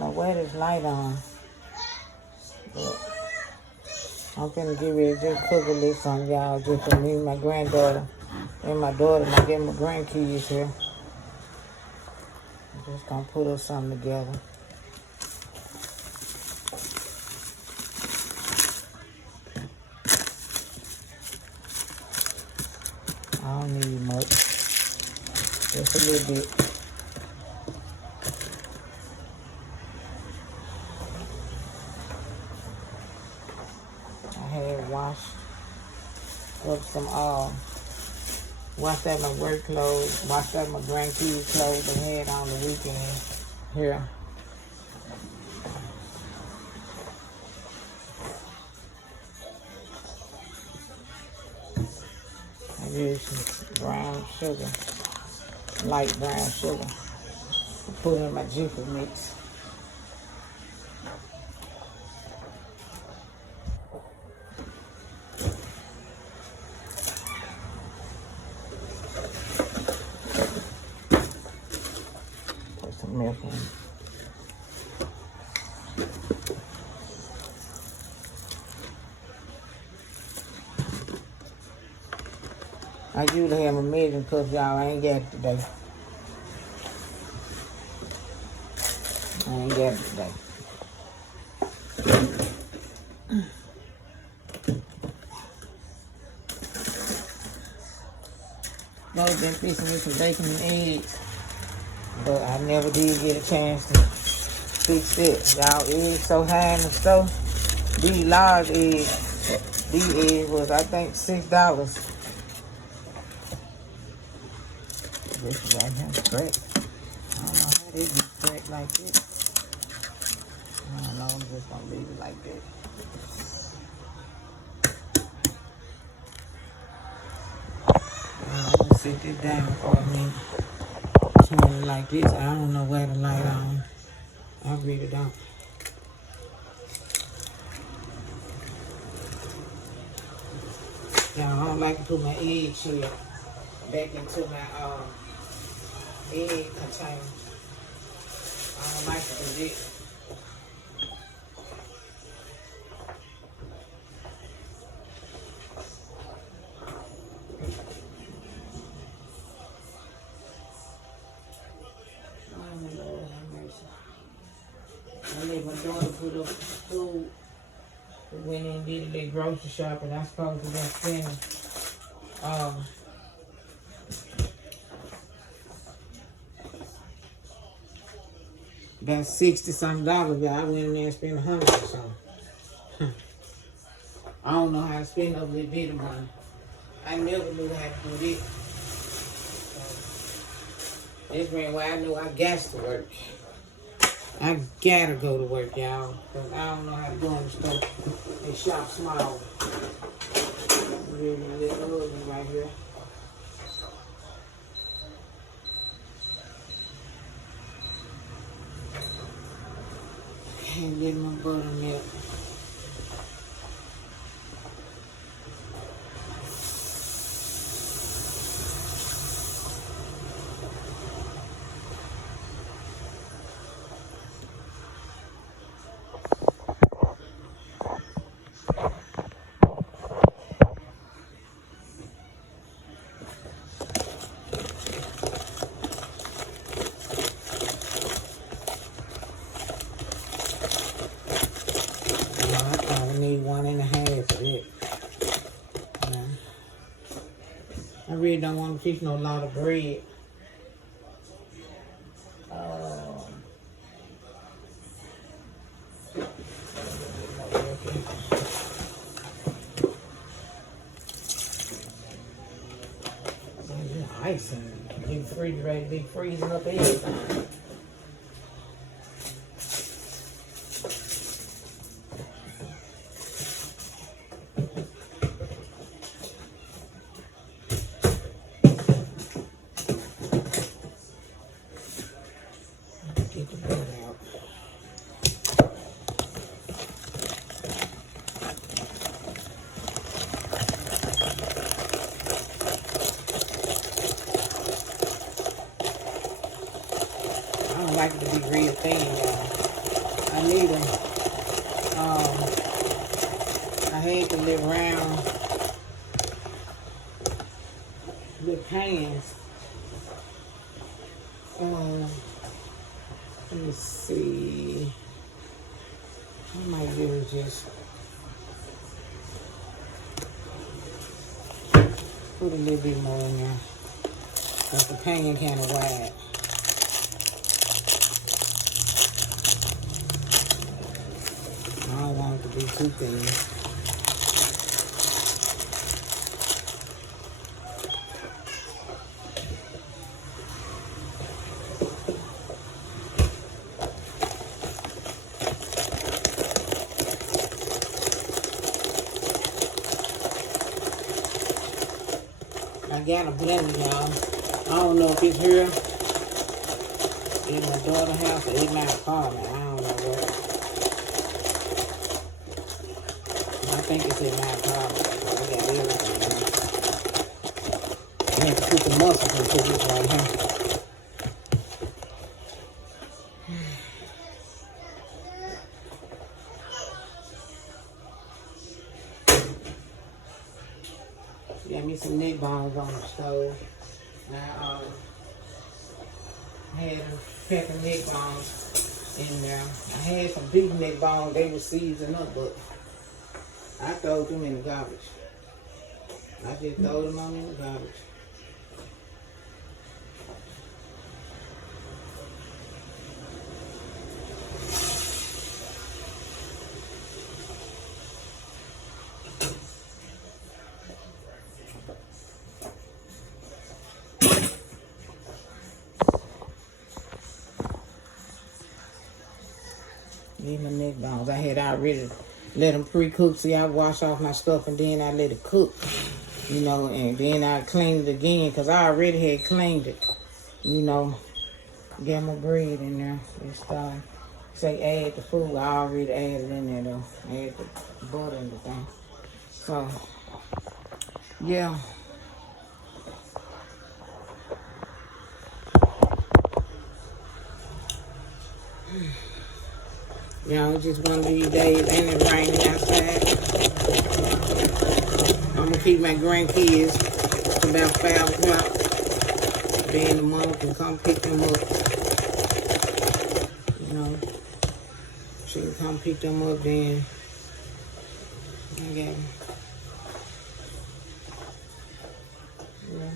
know where this light on. But I'm finna get ready to just cook a little something, y'all, just for me and my granddaughter and my daughter, and I get my grandkids here. I'm just gonna put us something together. I don't need much, just a little bit. I had washed up some, washed out my work clothes, washed out my grandkids' clothes they had on the weekend here. I used some brown sugar, light brown sugar, to put in my jiffy mix. Put some milk in. I usually have my measuring cup, y'all. I ain't got it today. I ain't got it today. I've been fixing me some bacon and eggs, but I never did get a chance to fix it. Y'all, eggs so high in the store. These large eggs, these eggs was, I think, $6. This right here is cracked. I don't know how they get cracked like this. I don't know, I'm just gonna leave it like that. I'm gonna sit this down for a minute. Turn it like this. I don't know where the light on. I really don't. Now I don't like to put my egg shell back into my egg container. I don't like to do this. I let my daughter put up food. We went in and did a little grocery shopping. I supposed to be spending about $60-something. Y'all. I went in there and spent $100 or something. I don't know how to spend a little bit of money. I never knew how to do this. This reason why I know I got to work. I gotta go to work, y'all, because I don't know how to go in the store. They shop small. Really little oven right here. And then my buttermilk. Need 1.5 of it. I really don't want to fix no lot of bread. Ice and big refrigerator, big freezing up everything. Get the bread out. I don't like it to be real thin, y'all. I need a, I had the little round with pans. Let me see. I might do just put a little bit more in there. But the pan kind of wide. I don't want it to be too thin. I got a blender, y'all. I don't know if it's here in my daughter's house or in my apartment. I don't know what. I think it's in my apartment. I got everything. I have to put the muscles into this right here. Got me some neck bones on the stove. I had a pack of neck bones in there. I had some beef neck bones. They were seasoned up, but I threw them in the garbage. I just threw them on in the garbage. These my neck bones. I had already let them pre-cook. See, I wash off my stuff and then I let it cook, you know, and then I cleaned it again because I already had cleaned it, you know. Got my bread in there. Just say add the food. I already added in there though. Add the butter and the thing. So, yeah. You know, it's just one of these days, and it's raining outside. I'm gonna keep my grandkids till about 5 o'clock. Then the mom can come pick them up. You know, she can come pick them up then. I got them. Yeah.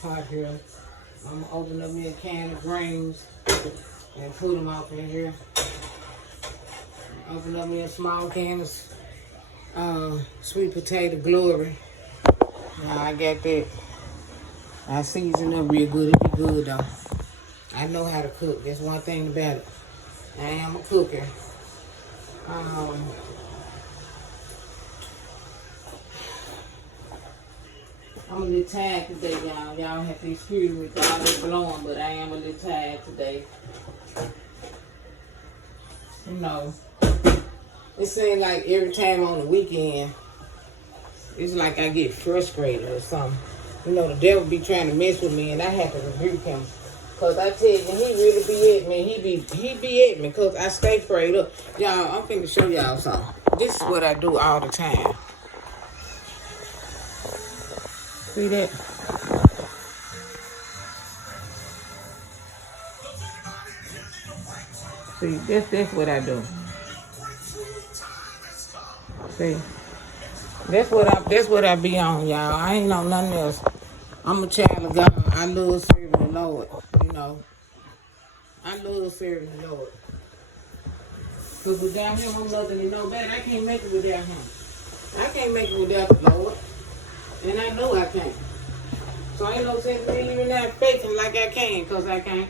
Pot here. I'm gonna open up me a can of greens and put them out in here. Open up me a small can of sweet potato glory. Now I got that. I season up real good. It be good though. I know how to cook. That's one thing about it. I am a cooker. I'm a little tired today, y'all. Y'all have to excuse me for all this blowing, but I am a little tired today. You know, it seems like every time on the weekend, it's like I get frustrated or something. You know, the devil be trying to mess with me, and I have to rebuke him. Because I tell you, he really be at me. He be at me because I stay prayed up. Y'all, I'm finna show y'all something. This is what I do all the time. See that? See, that's what I do. See, that's what I be on, y'all. I ain't on nothing else. I'm a child of God. I love serving the Lord. You know, I love serving the Lord. Cause without Him, I'm nothing to nobody. I can't make it without Him. I can't make it without the Lord, and I know I can't. So ain't no sense in me even not faking like I can, cause I can't.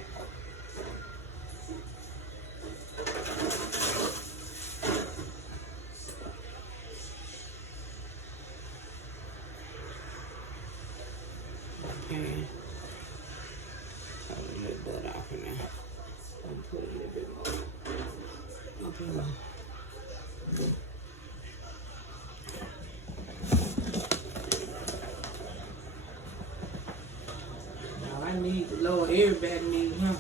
Okay. Put a little butter off in there. I'll put a little bit more up in there. I need the Lord. Everybody needs him.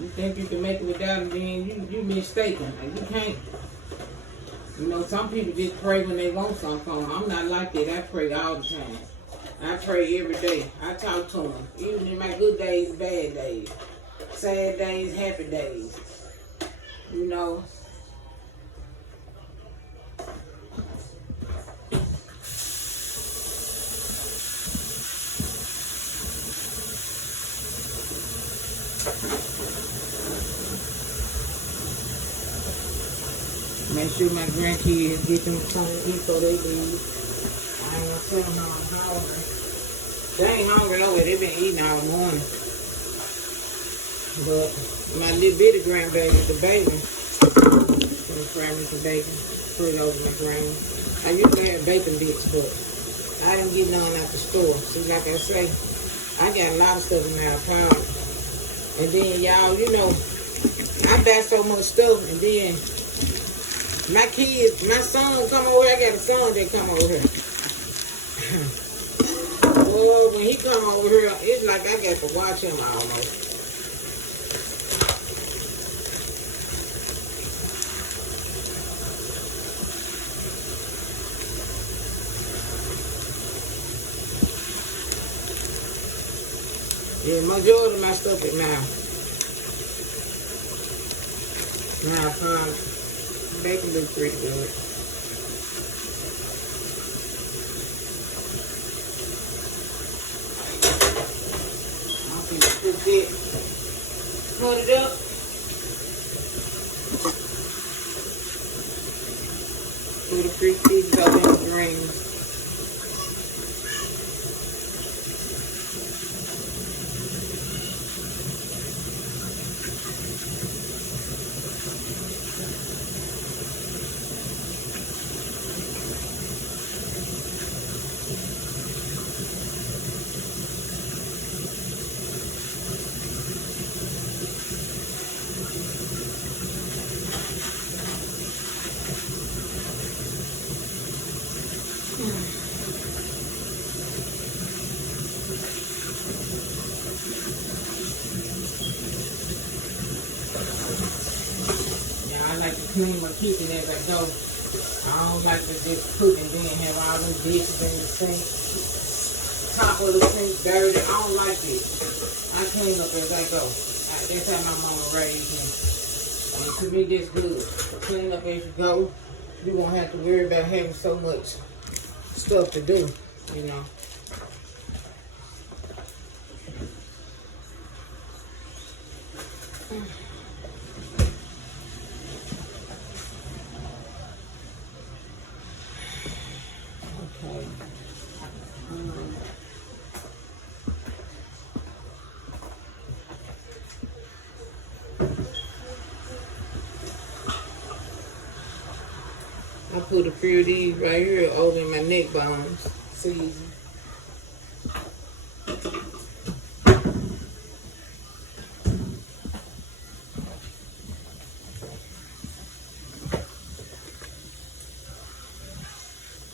You think you can make it without him, then you mistaken. Like, you can't. You know, some people just pray when they want something from him. I'm not like that. I pray all the time. I pray every day. I talk to him. Even in my good days, bad days. Sad days, happy days. You know. Make sure my grandkids get them something to eat so they leave. I ain't gonna tell them how I'm hungry. They ain't hungry no way. They been eating all morning. But my little bitty grandbaby, the baby, gonna fry me some bacon, put it over my ground. I used to have bacon bits, but I didn't get none out the store. See, like I say, I got a lot of stuff in my apartment. And then y'all, you know, I buy so much stuff, and then my kids, my son come over here. I got a son that come over here. Oh, when he come over here, it's like I got to watch him almost. Yeah, majority of my stuff is now apartment. Bacon looks pretty good. I'm going to cook it. Put it up. Put the creek seeds up in the greens. Clean my kitchen as I go. I don't like to just cook and then have all those dishes in the sink. Top of the sink dirty. I don't like it. I clean up as I go. That's how my mama raised me. And to me, that's good. Clean up as you go. You won't have to worry about having so much stuff to do, you know. I put a few of these right here over in my neck bones. Season.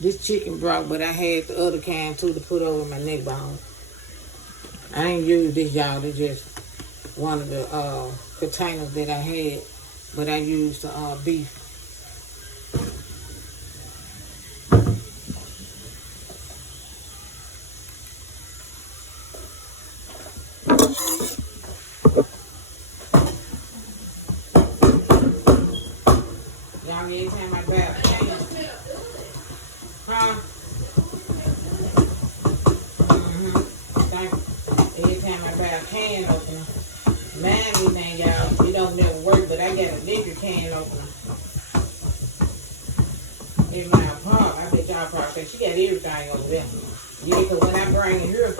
This chicken broth, but I had the other kind too to put over my neck bones. I ain't used this, y'all. It's just one of the containers that I had, but I used the beef. Every time I buy a can, every time I buy a can opener, mine now, y'all, it don't never work, but I got a liquor can opener in my apartment. I bet y'all probably say she got everything over there. Yeah, because when I bring it here,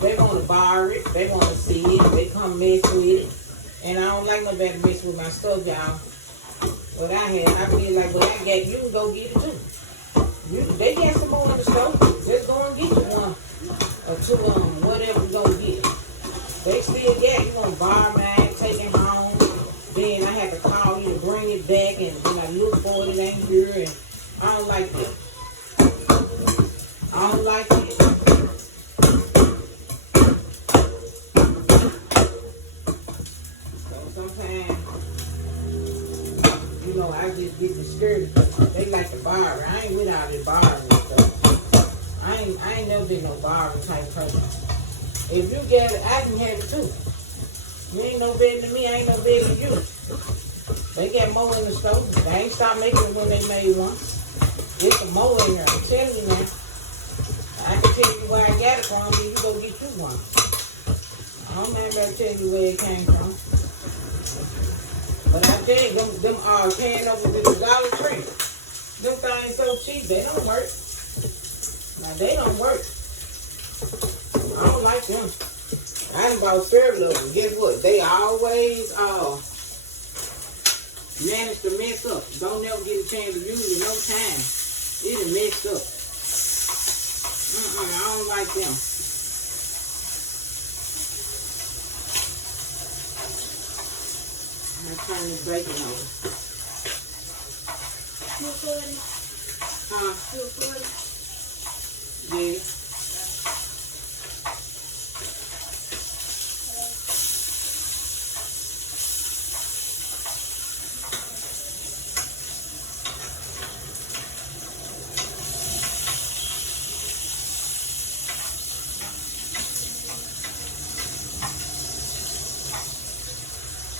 they want to borrow it, they want to see it, they come mess with it, and I don't like nobody to mess with my stuff, y'all. What I had, I feel like what I got, you can go get it too. They got some more in the store. Just go and get you one or two of them, whatever you gonna get. They still got, you gonna borrow mine, take it home. Then I have to call you to bring it back, and then I look for it, it ain't here, and I don't like that. I don't like it. know, I just get discouraged. They like the bar. I ain't with all this bar and stuff. I ain't never been no bar type person. If you get it, I can have it too. You ain't no better than me, I ain't no better than you. They got more in the store. They ain't stopped making it when they made one. It's a more in there. I'm telling you, man. I can tell you where I got it from, then you go get you one. I don't mind about to tell you where it came from. But I tell you, them can over to the Dollar Tree. Them things so cheap, they don't work. Now, they don't work. I don't like them. I done bought several of them. Guess what? They always manage to mess up. Don't never get a chance to use it no time. It done messed up. I don't like them. I'm gonna turn this bacon over. Huh? Yeah.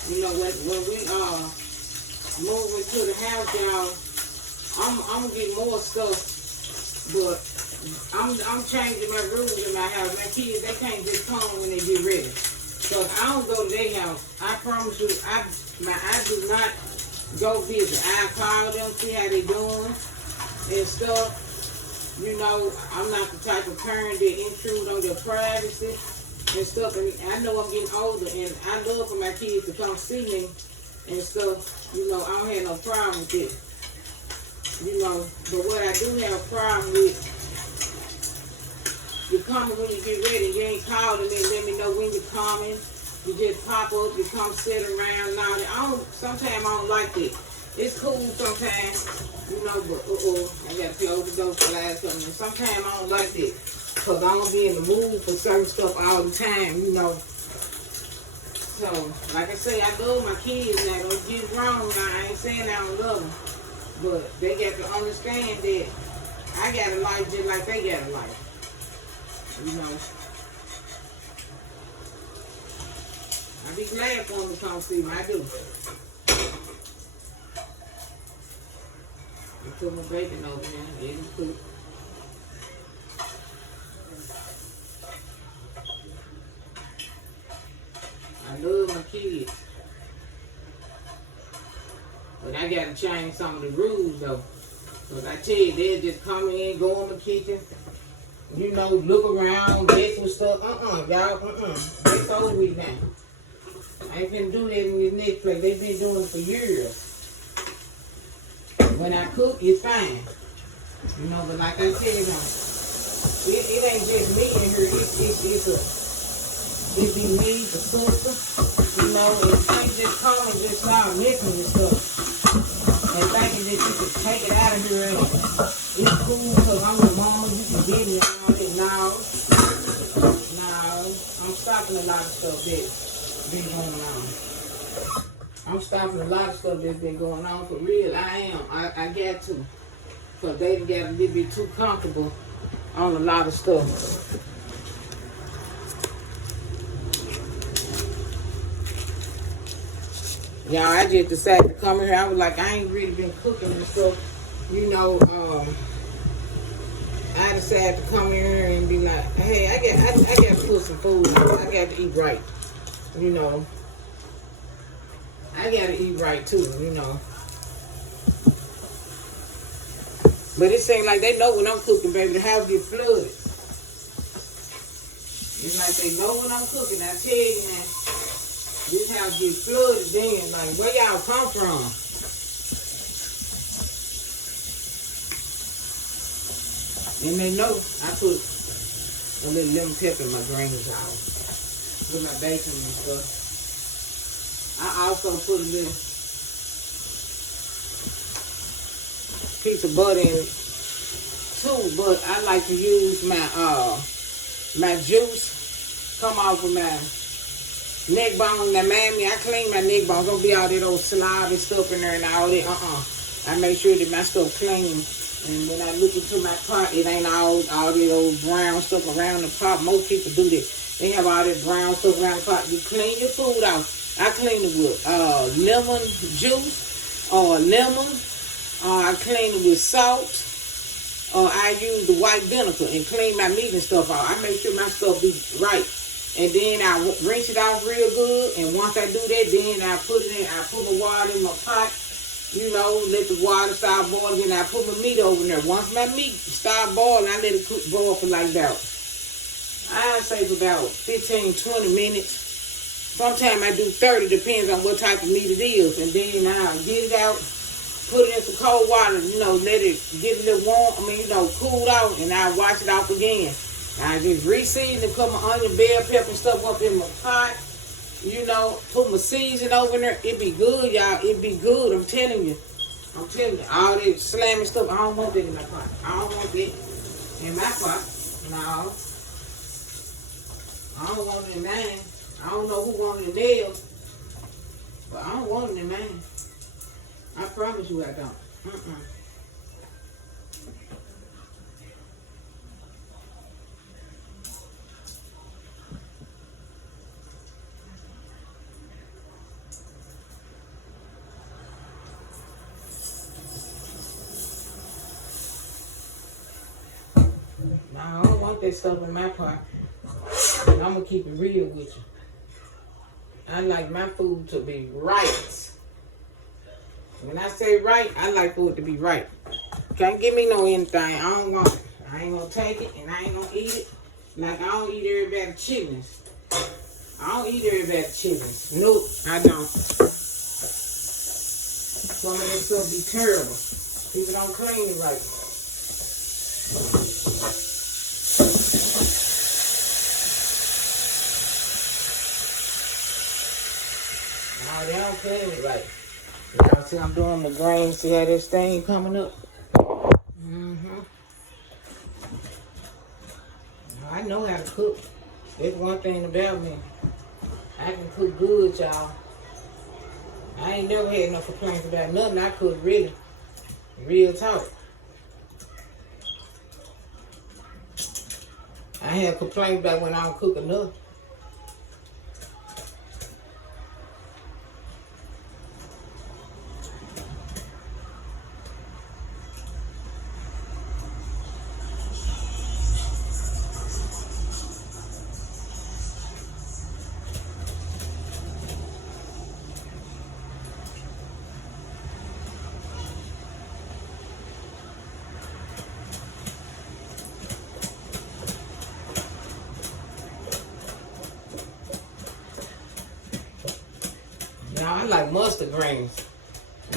You know, when we move into the house, y'all, I'm gonna get more stuff, but I'm changing my rules in my house. My kids, they can't just come when they get ready. So if I don't go to their house, I promise you, I do not go visit. I call them, see how they doing and stuff. You know, I'm not the type of parent that intrude on their privacy and stuff. And I know I'm getting older, and I love for my kids to come see me and stuff. You know, I don't have no problem with it. You know, but what I do have a problem with, you coming when you get ready. You ain't calling me and let me know when you're coming. You just pop up, you come sit around and all that. Sometimes I don't like it. It's cool sometimes, you know, but I gotta close the door for last something. And sometimes I don't like it. Because I don't be in the mood for certain stuff all the time, you know. So, like I say, I love my kids now. Don't get wrong now. I ain't saying I don't love them. But they got to understand that I got a life just like they got a life. You know. I be glad for them to come see me. I do. I put my bacon over there. It is cooked. I love my kids. But I gotta change some of the rules though. Because I tell you, they'll just come in, go in the kitchen, you know, look around, mess with stuff. Y'all, It's over with now. I ain't finna do that in this next place. They've been doing it for years. When I cook, it's fine. You know, but like I said, it ain't just me in here. It be me, the sister, you know, and they just come and just start messing with stuff. And thinking that you can take it out of here and it's cool because I'm your mama, you can get me and all that. No, I'm stopping a lot of stuff that's been going on. I'm stopping a lot of stuff that's been going on for real. I am. I got to. Because they got a little bit too comfortable on a lot of stuff. Y'all, I just decided to come here. I was like, I ain't really been cooking and stuff. You know, I decided to come here and be like, hey, I got to put some food in. I got to eat right. You know. I got to eat right too, you know. But it seems like they know when I'm cooking, baby. The house gets flooded. It's like they know when I'm cooking. I tell you, man. This house gets flooded then. Like, where y'all come from? And they know I put a little lemon pepper in my greens, y'all. With my bacon and stuff. I also put a little piece of butter in it too, but I like to use my my juice come off of my neck bone. Now, mammy, I clean my neck bone. Don't be all that old slob and stuff in there and all that. I make sure that my stuff clean. And when I look into my pot, it ain't all that old brown stuff around the pot. Most people do that. They have all that brown stuff around the pot. You clean your food out. I clean it with lemon juice or lemon. I clean it with salt. I use the white vinegar and clean my meat and stuff out. I make sure my stuff be right. And then I rinse it off real good. And once I do that, then I put my water in my pot. You know, let the water start boiling. Then I put my meat over there. Once my meat start boiling, I let it boil for like about, I'd say for about 15, 20 minutes. Sometimes I do 30, depends on what type of meat it is. And then I get it out, put it in some cold water, you know, let it get a little warm, cool out, and I wash it off again. I just reseason and put my onion, bell pepper and stuff up in my pot. You know, put my seasoning over in there. It be good, y'all. It be good, I'm telling you. All that slamming stuff, I don't want that in my pot. I don't want that in my pot. No. I don't want it in mine. I don't know who wanted it in theirs, but I don't want it in mine. I promise you I don't. Now, I don't want that stuff in my pot. And I'm going to keep it real with you. I like my food to be right. When I say right, I like for it to be right. Can't give me no anything. I don't want it. I ain't going to take it and I ain't going to eat it. Like I don't eat everybody's chitlins. I don't eat everybody's chitlins. Nope, I don't. Some of that stuff be terrible. People don't clean it right. No, they don't clean it right. Y'all see I'm doing the grain. See how this thing coming up? I know how to cook. That's one thing about me. I can cook good, y'all. I ain't never had no complaints about nothing. I cook really. Real talk. I have complaints about when I don't cook enough. Now, I like mustard greens.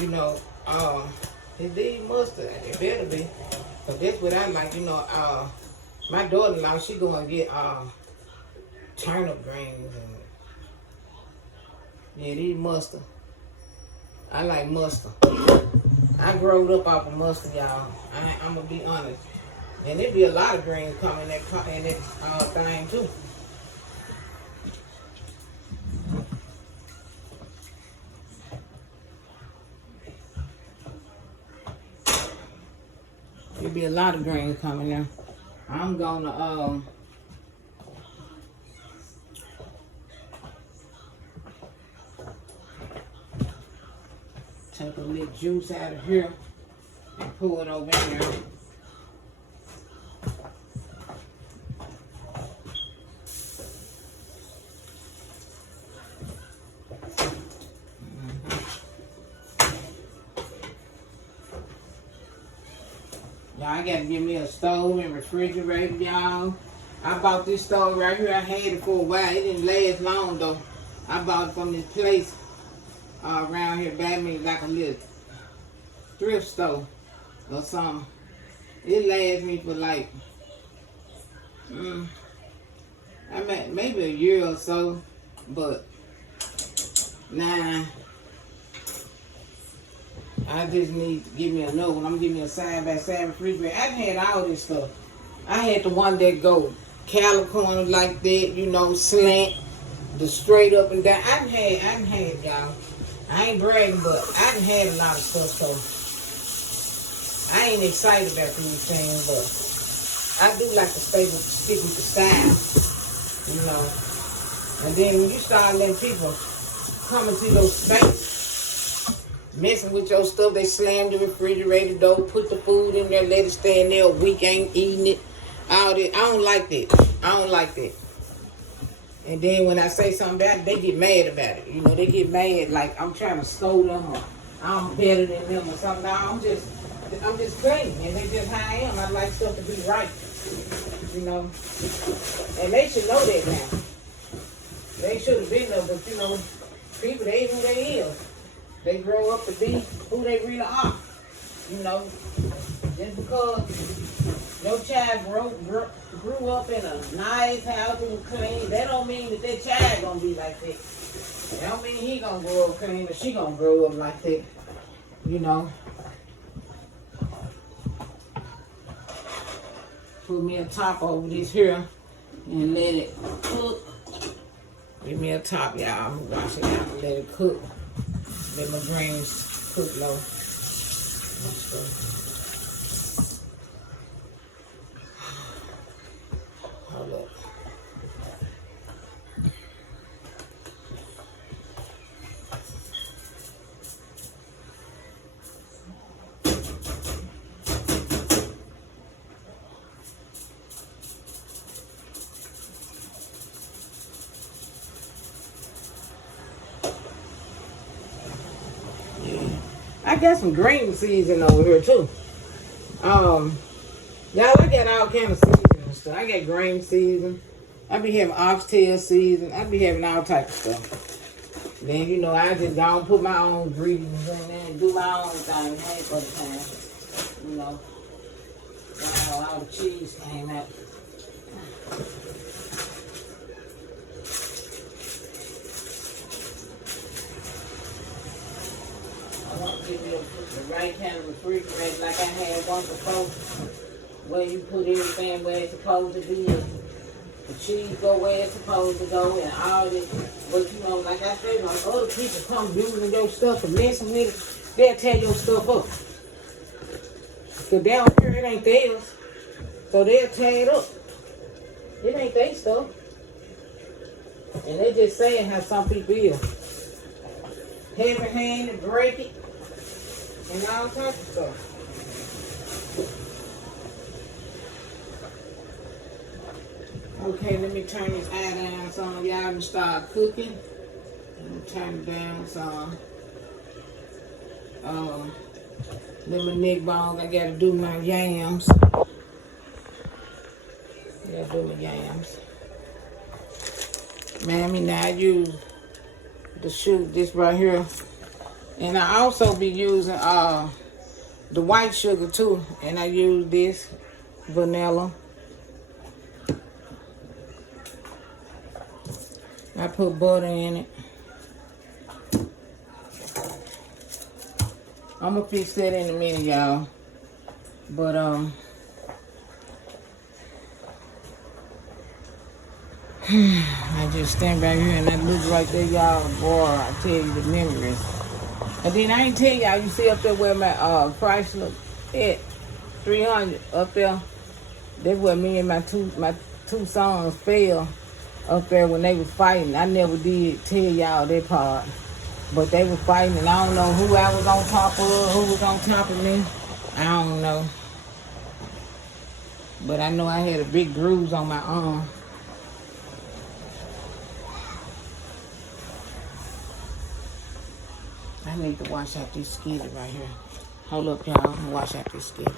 You know, it need mustard. It better be. But that's what I like. You know, my daughter-in-law, she gonna get turnip greens. And, yeah, these mustard. I like mustard. I growed up off of mustard, y'all. I'm gonna be honest. And there be a lot of greens coming in that thing, too. There'll be a lot of greens coming in. I'm gonna take a little juice out of here and pour it over in there. Y'all, I gotta give me a stove and refrigerator, y'all. I bought this stove right here. I had it for a while. It didn't last long, though. I bought it from this place around here by me, like a little thrift store or something. It lasts me for like, maybe a year or so, but nah. I just need to give me another one. I'm giving me a side-by-side refrigerator. I had all this stuff. I had the one that go calicorn like that, you know, slant. the straight up and down. I done had, y'all. I ain't bragging, but I done had a lot of stuff, so I ain't excited about these things, but I do like to stick with the style, you know. And then when you start letting people come into your space, messing with your stuff, they slam the refrigerator door, put the food in there, let it stay in there a week, ain't eating it, all that. I don't like that. I don't like that. And then when I say something about it, they get mad about it. You know, they get mad like I'm trying to scold them or I'm better than them or something. No, I'm just clean, and that's just how I am. I like stuff to be right, you know. And they should know that now. They should have been there, but you know, people, they who they is. They grow up to be who they really are, you know. Just because your child grew up in a nice house and clean, that don't mean that child gonna be like that. That don't mean he gonna grow up clean or she gonna grow up like that, you know. Put me a top over this here and let it cook. Give me a top, y'all. I'm gonna wash it out and let it cook. Let my greens cook low. Hold up. I got some green season over here too. Y'all, I got all kind of seasoning and stuff. I got green season. I be having oxtail season. I be having all type of stuff. Then you know I just go and put my own ingredients in there and do my own thing half of the time. You know, wow, all the cheese came out. I want to give you the right kind of refrigerator like I had one before, where you put everything where it's supposed to be. The cheese go where it's supposed to go and all this. But you know, like I said, when other people come using your stuff and messing with it, they'll tear your stuff up. Because down here it ain't theirs. So they'll tear it up. It ain't their stuff. And they just saying how some people is. Heavy handed, break it, and all types of stuff. Okay, let me turn this eye down some. Y'all can start cooking. Let me turn it down some. Let my neck bones. I gotta do my yams. Gotta do my yams. Mammy, now I use the shoot this right here, and I also be using the white sugar too, and I use this vanilla. I put butter in it. I'm gonna fix that in a minute, y'all. But I just stand back here and that look right there, y'all. Boy, I tell you the memories. And then I ain't tell y'all, you see up there where my Chrysler at 300 up there. That's where me and my two sons fell up there when they was fighting. I never did tell y'all that part. But they were fighting and I don't know who I was on top of, who was on top of me. I don't know. But I know I had a big bruise on my arm. I need to wash out this skillet right here. Hold up, y'all. I'm gonna wash out this skillet.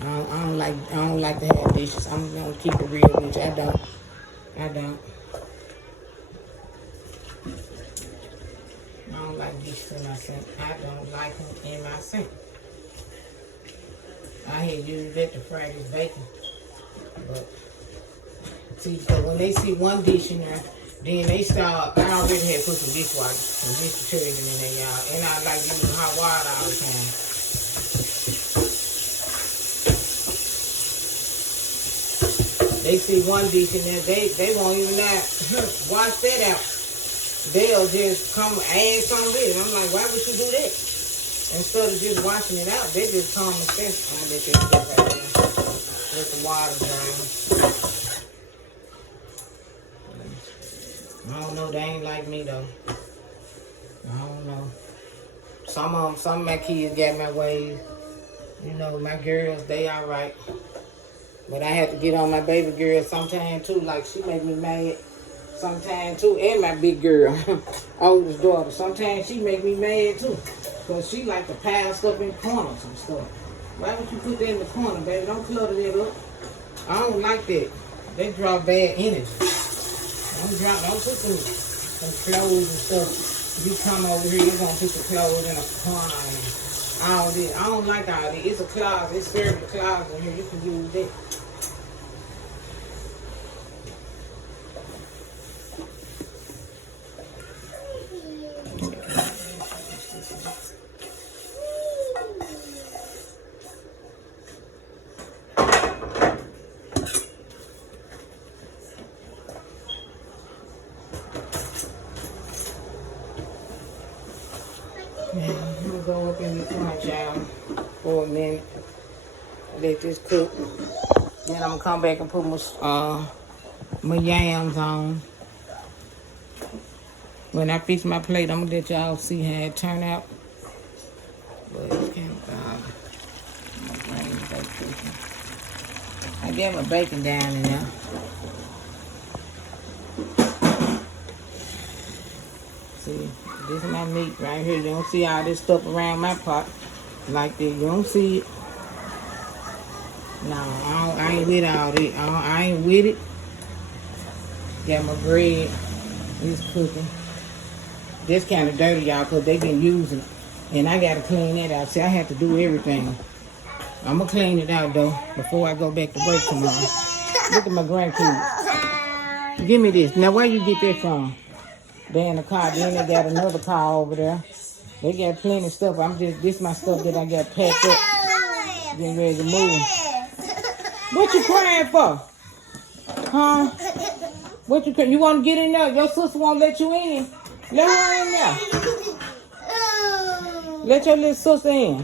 I don't like to have dishes. I'm gonna keep it real with you. I don't. I don't like dishes in my sink. I don't like them in my sink. I had used that to fry this bacon. But see, so when they see one dish in there, then they start. I already had put some dish detergent in there, y'all, and I like using hot water all the time. They see one dish in there, they won't even not wash that out. They'll just come add some with it. I'm like, why would you do that? Instead of just washing it out, they just come and finish. I'm gonna let this stuff right there. Let the water drain. I don't know, they ain't like me though. I don't know. Some of my kids got my ways. You know, my girls, they all right. But I have to get on my baby girl sometimes too. Like, she make me mad sometimes too. And my big girl, oldest daughter. Sometimes she make me mad too. Because she like to pile stuff in corners and stuff. Why would you put that in the corner, baby? Don't clutter that up. I don't like that. They draw bad energy. Don't put some clothes and stuff. You come over here, you're going to put the clothes in a corner and all this. I don't like all this. It's a closet. It's very closet in here. You can use that. I'm gonna go up in the front, y'all, for a minute. Let this cook. Then I'm gonna come back and put my yams on. When I fix my plate, I'm gonna let y'all see how it turn out. But it's kind of I'm gonna bring the bacon. I got my bacon down in there. See, this is my meat right here. You don't see all this stuff around my pot like that. You don't see it. No, I ain't with all that. I ain't with it. Got my bread. It's cooking. This kind of dirty, y'all, because they been using it. And I got to clean that out. See, I have to do everything. I'm going to clean it out, though, before I go back to work tomorrow. Look at my grandkids. Give me this. Now, where you get that from? They in the car. Then they got another car over there. They got plenty of stuff. This my stuff that I got packed up. Getting ready to move. What you crying for? Huh? What you crying? You want to get in there? Your sister won't let you in. Let her in there. Let your little sister in.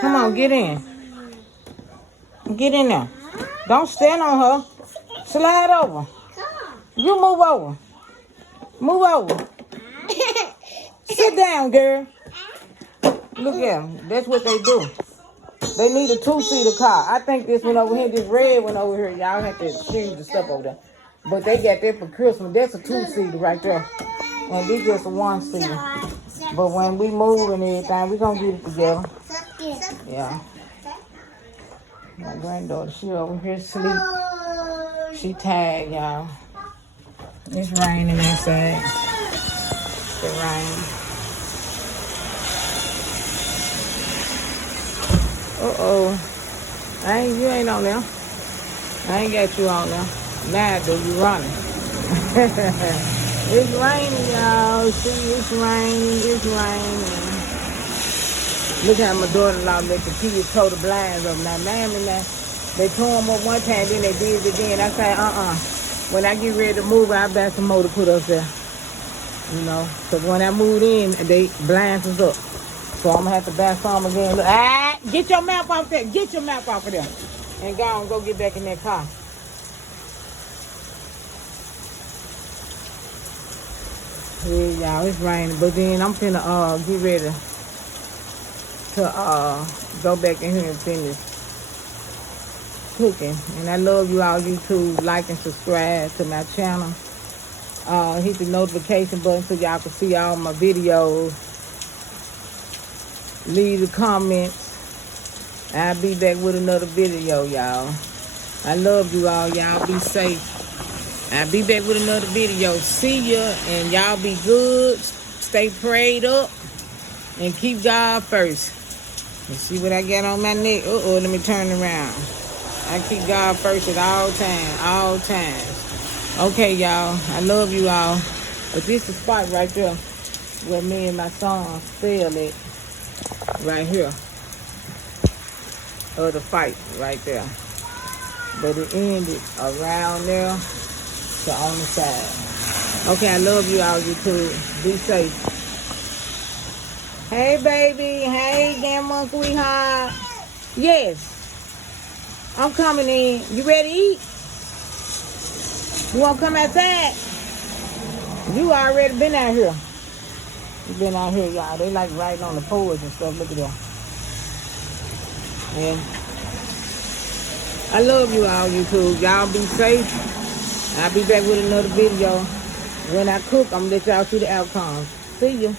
Come on, get in. Get in there. Don't stand on her. Slide over. You move over. Move over. Sit down, girl. Look at them. That's what they do. They need a two-seater car. I think this one over here, this red one over here, y'all have to excuse the stuff over there. But they got that for Christmas. That's a two-seater right there. And this just a one-seater. But when we move and everything, we going to get it together. Yeah. My granddaughter, she over here sleep. She tired, y'all. It's raining outside. The rain. You ain't on there. I ain't got you on there. Now, though, you running. It's raining, y'all. See, it's raining. Look how my daughter-in-law let the kids tow the blinds up. Now, they tore them up one time, then they did it again. I say, when I get ready to move, I'll buy some more to put up there. You know, because when I moved in, they blinds was up. So I'm going to have to buy some again. Look, get your mouth off there. Get your mouth off of there. And go get back in that car. Yeah, y'all, it's raining. But then I'm finna get ready to go back in here and finish cooking. And I love you all. YouTube, like and subscribe to my channel. Hit the notification button so y'all can see all my videos. Leave the comments. I'll be back with another video, y'all. I love you all. Y'all be safe. I'll be back with another video. See ya, and y'all be good. Stay prayed up, and keep God first. Let's see what I got on my neck. Let me turn around. I keep God first at all times. Okay, y'all. I love you all. But this is the spot right there where me and my son fell at. Right here. of the fight right there. But it ended around there to on the side. Okay, I love you all, YouTube. Be safe. Hey, baby. Hey, grandma, sweetheart. Yes. I'm coming in. You ready to eat? You want to come outside? You already been out here. You been out here, y'all. They like riding on the poles and stuff. Look at that. And I love you all, YouTube. Y'all be safe. I'll be back with another video. When I cook, I'm going to let y'all see the outcome. See you.